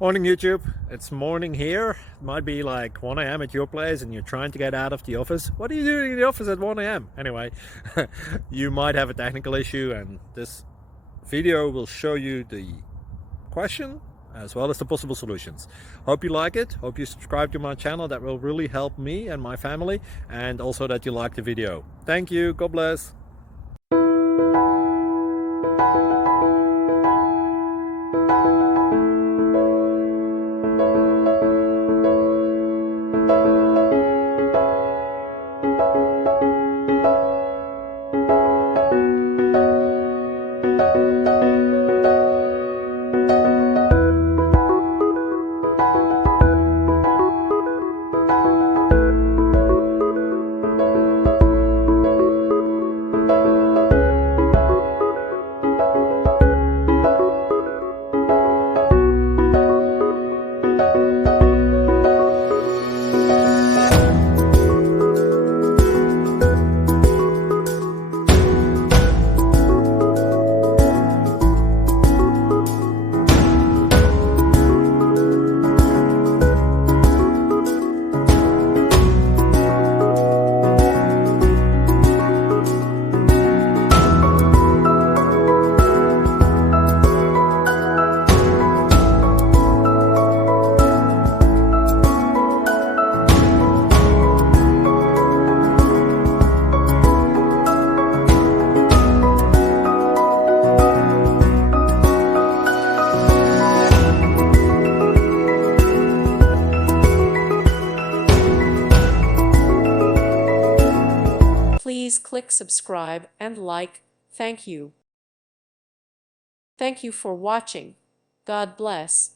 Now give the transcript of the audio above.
Morning YouTube, it's morning here. It might be like 1 a.m. at your place and you're trying to get out of the office. What are you doing in the office at 1 a.m.? Anyway, you might have a technical issue and this video will show you the question as well as the possible solutions. Hope you like it, hope you subscribe to my channel. That will really help me and my family, and also that you like the video. Thank you, God bless. Please click subscribe and like. Thank you. Thank you for watching. God bless.